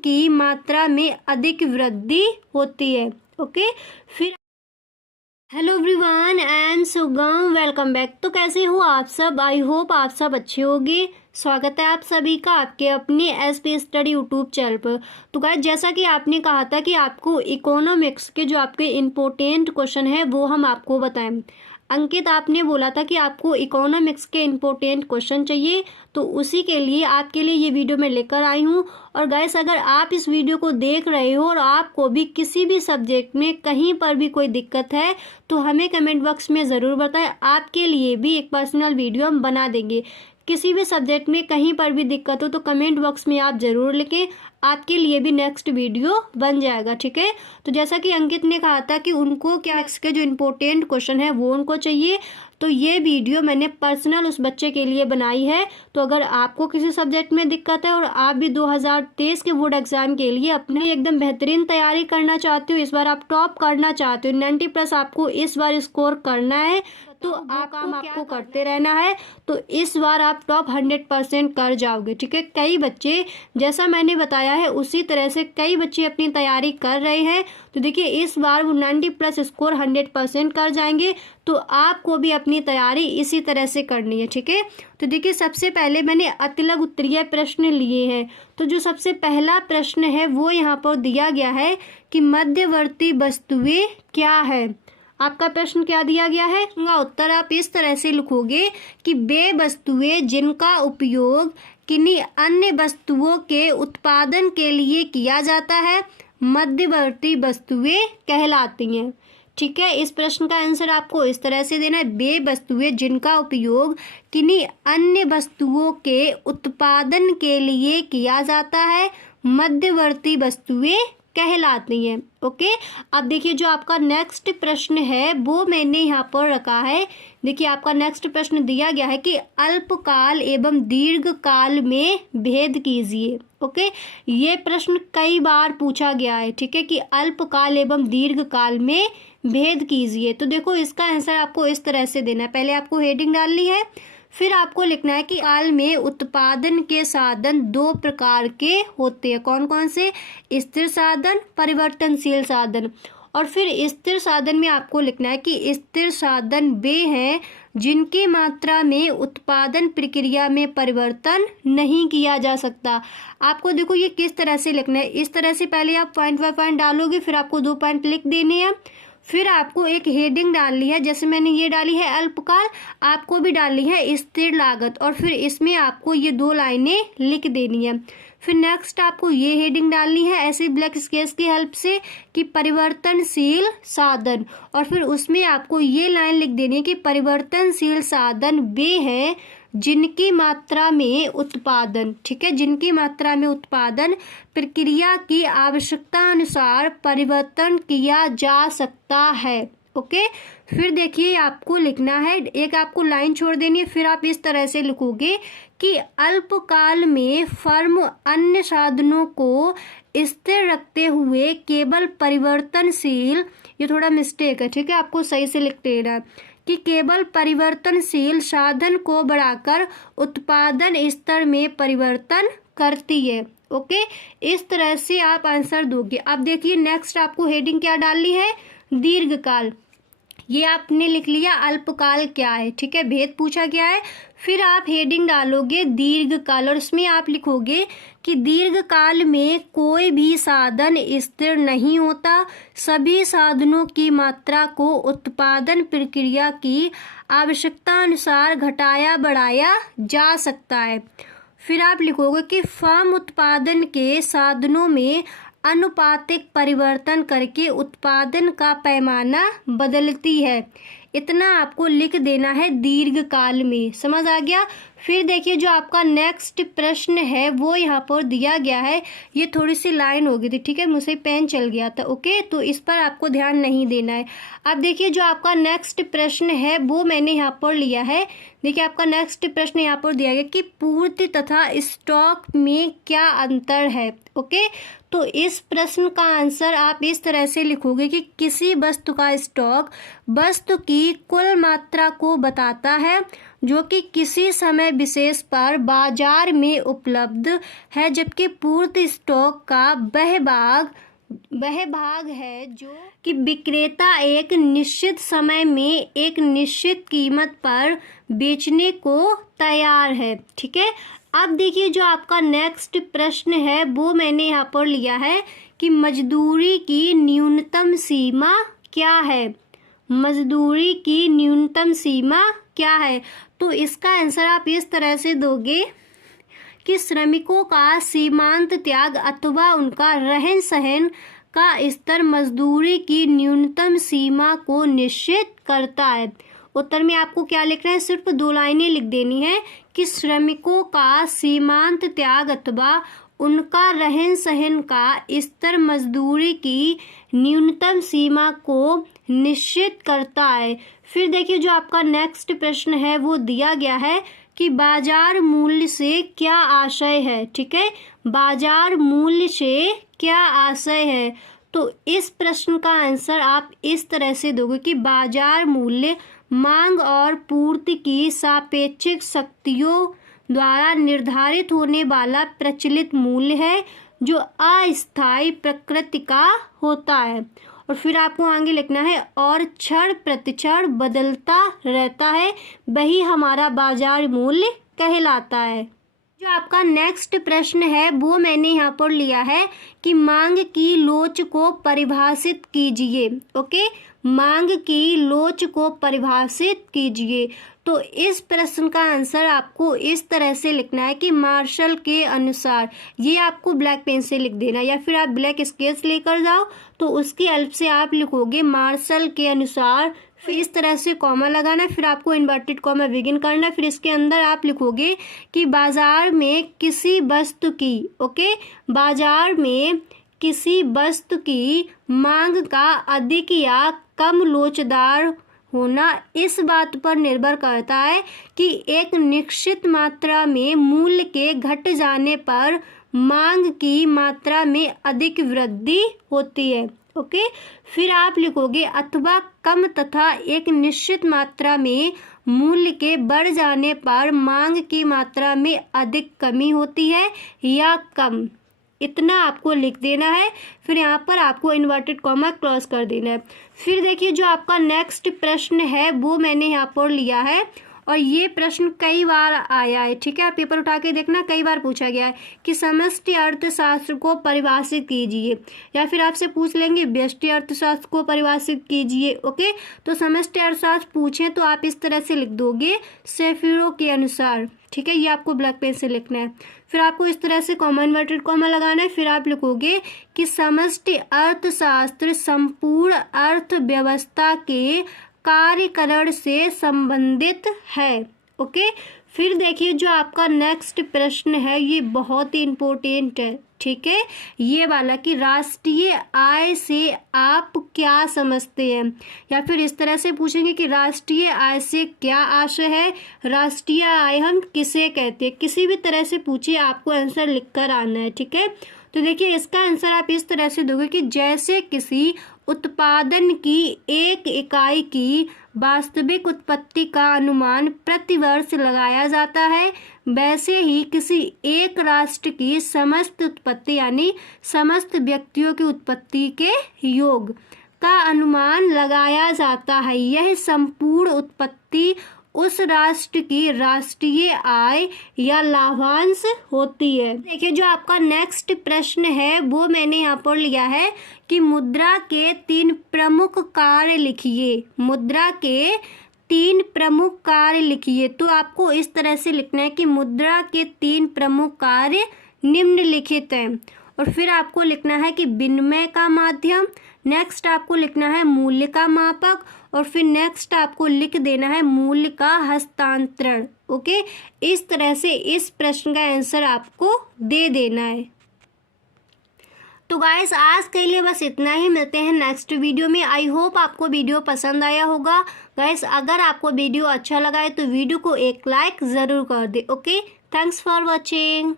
की मात्रा में अधिक वृद्धि होती है। ओके, फिर हेलो एवरीवन, आई एम सुगम, वेलकम बैक। तो कैसे हो आप सब? आई होप आप सब अच्छे होंगे। स्वागत है आप सभी का आपके अपने एसपी स्टडी यूट्यूब चैनल पर। तो गाइस, जैसा कि आपने कहा था कि आपको इकोनॉमिक्स के जो आपके इम्पोर्टेंट क्वेश्चन है वो हम आपको बताएं। अंकित, आपने बोला था कि आपको इकोनॉमिक्स के इम्पोर्टेंट क्वेश्चन चाहिए, तो उसी के लिए आपके लिए ये वीडियो मैं लेकर आई हूँ। और गाइस, अगर आप इस वीडियो को देख रहे हो और आपको भी किसी भी सब्जेक्ट में कहीं पर भी कोई दिक्कत है तो हमें कमेंट बॉक्स में ज़रूर बताएं। आपके लिए भी एक पर्सनल वीडियो हम बना देंगे। किसी भी सब्जेक्ट में कहीं पर भी दिक्कत हो तो कमेंट बॉक्स में आप ज़रूर लिखें, आपके लिए भी नेक्स्ट वीडियो बन जाएगा। ठीक है, तो जैसा कि अंकित ने कहा था कि उनको क्या इसके जो इम्पोर्टेंट क्वेश्चन है वो उनको चाहिए, तो ये वीडियो मैंने पर्सनल उस बच्चे के लिए बनाई है। तो अगर आपको किसी सब्जेक्ट में दिक्कत है और आप भी 2023 के बोर्ड एग्जाम के लिए अपने एकदम बेहतरीन तैयारी करना चाहते हो, इस बार आप टॉप करना चाहते हो, 90+ आपको इस बार स्कोर करना है, तो आपको करते रहना है, तो इस बार आप टॉप 100% कर जाओगे। ठीक है, कई बच्चे, जैसा मैंने बताया है उसी तरह से कई बच्चे अपनी तैयारी कर रहे हैं, तो देखिए इस बार वो 90+ स्कोर 100% कर जाएंगे। तो आपको भी अपनी तैयारी इसी तरह से करनी है। ठीक है, तो देखिए सबसे पहले मैंने अतिलघु उत्तरीय प्रश्न लिए हैं। तो जो सबसे पहला प्रश्न है वो यहाँ पर दिया गया है कि मध्यवर्ती वस्तुएं क्या है। आपका प्रश्न क्या दिया गया है, उत्तर आप इस तरह से लिखोगे कि वे वस्तुएं जिनका उपयोग किन्हीं अन्य वस्तुओं के उत्पादन के लिए किया जाता है मध्यवर्ती वस्तुएं कहलाती हैं। ठीक है, इस प्रश्न का आंसर आपको इस तरह से देना है, वे वस्तुएं जिनका उपयोग किन्हीं अन्य वस्तुओं के उत्पादन के लिए किया जाता है मध्यवर्ती वस्तुएं कहलाती हैं। ओके, अब देखिए जो आपका नेक्स्ट प्रश्न है वो मैंने यहाँ पर रखा है। देखिए आपका नेक्स्ट प्रश्न दिया गया है कि अल्पकाल एवं दीर्घकाल में भेद कीजिए। ओके, ये प्रश्न कई बार पूछा गया है। ठीक है, कि अल्पकाल एवं दीर्घकाल में भेद कीजिए। तो देखो इसका आंसर आपको इस तरह से देना है, पहले आपको हेडिंग डालनी है, फिर आपको लिखना है कि काल में उत्पादन के साधन दो प्रकार के होते हैं। कौन कौन से? स्थिर साधन, परिवर्तनशील साधन। और फिर स्थिर साधन में आपको लिखना है कि स्थिर साधन वे हैं जिनकी मात्रा में उत्पादन प्रक्रिया में परिवर्तन नहीं किया जा सकता। आपको देखो ये किस तरह से लिखना है, इस तरह से पहले आप पॉइंट बाय पॉइंट डालोगे, फिर आपको 2 पॉइंट लिख देने हैं, फिर आपको एक हेडिंग डालनी है। जैसे मैंने ये डाली है अल्पकाल, आपको भी डालनी है स्थिर लागत, और फिर इसमें आपको ये 2 लाइनें लिख देनी है। फिर नेक्स्ट आपको ये हेडिंग डालनी है ऐसे ब्लैक स्केच की हेल्प से कि परिवर्तनशील साधन, और फिर उसमें आपको ये लाइन लिख देनी है कि परिवर्तनशील साधन वे हैं जिनकी मात्रा में उत्पादन, ठीक है, जिनकी मात्रा में उत्पादन प्रक्रिया की आवश्यकता अनुसार परिवर्तन किया जा सकता है। ओके, फिर देखिए आपको लिखना है, एक आपको लाइन छोड़ देनी है, फिर आप इस तरह से लिखोगे कि अल्पकाल में फर्म अन्य साधनों को स्थिर रखते हुए केवल परिवर्तनशील, ये थोड़ा मिस्टेक है, ठीक है, आपको सही से लिख देना है कि केवल परिवर्तनशील साधन को बढ़ाकर उत्पादन स्तर में परिवर्तन करती है। ओके, इस तरह से आप आंसर दोगे। अब देखिए नेक्स्ट आपको हेडिंग क्या डालनी है, दीर्घकाल। ये आपने लिख लिया अल्पकाल क्या है, ठीक है, भेद पूछा गया है। फिर आप हेडिंग डालोगे दीर्घकाल, और इसमें आप लिखोगे कि दीर्घकाल में कोई भी साधन स्थिर नहीं होता, सभी साधनों की मात्रा को उत्पादन प्रक्रिया की आवश्यकता अनुसार घटाया बढ़ाया जा सकता है। फिर आप लिखोगे कि फर्म उत्पादन के साधनों में अनुपातिक परिवर्तन करके उत्पादन का पैमाना बदलती है। इतना आपको लिख देना है दीर्घकाल में, समझ आ गया। फिर देखिए जो आपका नेक्स्ट प्रश्न है वो यहाँ पर दिया गया है, ये थोड़ी सी लाइन हो गई थी, ठीक है, मुझसे पेन चल गया था। ओके, तो इस पर आपको ध्यान नहीं देना है। अब देखिए जो आपका नेक्स्ट प्रश्न है वो मैंने यहाँ पर लिया है। देखिए आपका नेक्स्ट प्रश्न यहाँ पर दिया गया कि पूर्ति तथा स्टॉक में क्या अंतर है। ओके, तो इस प्रश्न का आंसर आप इस तरह से लिखोगे कि किसी वस्तु का स्टॉक वस्तु की की कुल मात्रा को बताता है जो कि किसी समय विशेष पर बाजार में उपलब्ध है, जबकि पूर्ति स्टॉक का वह भाग है जो कि विक्रेता एक निश्चित समय में एक निश्चित कीमत पर बेचने को तैयार है। ठीक है, अब देखिए जो आपका नेक्स्ट प्रश्न है वो मैंने यहाँ पर लिया है कि मजदूरी की न्यूनतम सीमा क्या है। मजदूरी की न्यूनतम सीमा क्या है? तो इसका आंसर आप इस तरह से दोगे कि श्रमिकों का सीमांत त्याग अथवा उनका रहन सहन का स्तर मजदूरी की न्यूनतम सीमा को निश्चित करता है। उत्तर में आपको क्या लिखना है, सिर्फ 2 लाइनें लिख देनी है कि श्रमिकों का सीमांत त्याग अथवा उनका रहन सहन का स्तर मजदूरी की न्यूनतम सीमा को निश्चित करता है। फिर देखिए जो आपका नेक्स्ट प्रश्न है वो दिया गया है कि बाजार मूल्य से क्या आशय है। ठीक है, बाजार मूल्य से क्या आशय है? तो इस प्रश्न का आंसर आप इस तरह से दोगे कि बाजार मूल्य मांग और पूर्ति की सापेक्षिक शक्तियों द्वारा निर्धारित होने वाला प्रचलित मूल्य है जो अस्थायी प्रकृति का होता है। और फिर आपको आगे लिखना है और क्षण प्रतिक्षण बदलता रहता है, वही हमारा बाजार मूल्य कहलाता है। जो आपका नेक्स्ट प्रश्न है वो मैंने यहाँ पर लिया है कि मांग की लोच को परिभाषित कीजिए। ओके, मांग की लोच को परिभाषित कीजिए। तो इस प्रश्न का आंसर आपको इस तरह से लिखना है कि मार्शल के अनुसार, ये आपको ब्लैक पेन से लिख देना या फिर आप ब्लैक स्केच लेकर जाओ तो उसकी हेल्प से आप लिखोगे मार्शल के अनुसार, फिर इस तरह से कॉमा लगाना, फिर आपको इन्वर्टेड कॉमा बिगिन करना, फिर इसके अंदर आप लिखोगे कि बाजार में किसी वस्तु की, ओके, बाजार में किसी वस्तु की मांग का अधिक या कम लोचदार होना इस बात पर निर्भर करता है कि एक निश्चित मात्रा में मूल्य के घट जाने पर मांग की मात्रा में अधिक वृद्धि होती है। ओके, फिर आप लिखोगे अथवा कम तथा एक निश्चित मात्रा में मूल्य के बढ़ जाने पर मांग की मात्रा में अधिक कमी होती है या कम, इतना आपको लिख देना है। फिर यहाँ पर आपको इन्वर्टेड कॉमा क्रॉस कर देना है। फिर देखिए जो आपका नेक्स्ट प्रश्न है वो मैंने यहाँ पर लिया है और ये प्रश्न कई बार आया है। ठीक है, आप पेपर उठा के देखना, कई बार पूछा गया है कि समष्टि अर्थशास्त्र को परिभाषित कीजिए, या फिर आपसे पूछ लेंगे व्यष्टि अर्थशास्त्र को परिभाषित कीजिए। ओके, तो समष्टि अर्थशास्त्र पूछे तो आप इस तरह से लिख दोगे शेफिरो के अनुसार। ठीक है, ये आपको ब्लैक पेन से लिखना है। फिर आपको इस तरह से कॉमा इन्वर्टेड कॉमा लगाना है, फिर आप लिखोगे कि समष्टि अर्थशास्त्र संपूर्ण अर्थव्यवस्था के कार्यकरण से संबंधित है। ओके, फिर देखिए जो आपका नेक्स्ट प्रश्न है ये बहुत ही इम्पोर्टेंट है। ठीक है, ये वाला कि राष्ट्रीय आय से आप क्या समझते हैं, या फिर इस तरह से पूछेंगे कि राष्ट्रीय आय से क्या आशय है, राष्ट्रीय आय हम किसे कहते हैं। किसी भी तरह से पूछिए, आपको आंसर लिखकर आना है। ठीक है, तो देखिए इसका आंसर आप इस तरह से दोगे कि जैसे किसी उत्पादन की एक इकाई की वास्तविक उत्पत्ति का अनुमान प्रति वर्ष लगाया जाता है, वैसे ही किसी एक राष्ट्र की समस्त उत्पत्ति यानी समस्त व्यक्तियों की उत्पत्ति के योग का अनुमान लगाया जाता है। यह संपूर्ण उत्पत्ति उस राष्ट्र की राष्ट्रीय आय या लाभांश होती है। देखिए जो आपका नेक्स्ट प्रश्न है वो मैंने यहाँ पर लिया है कि मुद्रा के 3 प्रमुख कार्य लिखिए। मुद्रा के 3 प्रमुख कार्य लिखिए। तो आपको इस तरह से लिखना है कि मुद्रा के 3 प्रमुख कार्य निम्नलिखित हैं, और फिर आपको लिखना है कि विनिमय का माध्यम, नेक्स्ट आपको लिखना है मूल्य का मापक, और फिर नेक्स्ट आपको लिख देना है मूल्य का हस्तांतरण। ओके, इस तरह से इस प्रश्न का आंसर आपको दे देना है। तो गाइस आज के लिए बस इतना ही, मिलते हैं नेक्स्ट वीडियो में। आई होप आपको वीडियो पसंद आया होगा। गाइस अगर आपको वीडियो अच्छा लगा है तो वीडियो को एक लाइक ज़रूर कर दे। Okay, thanks for watching.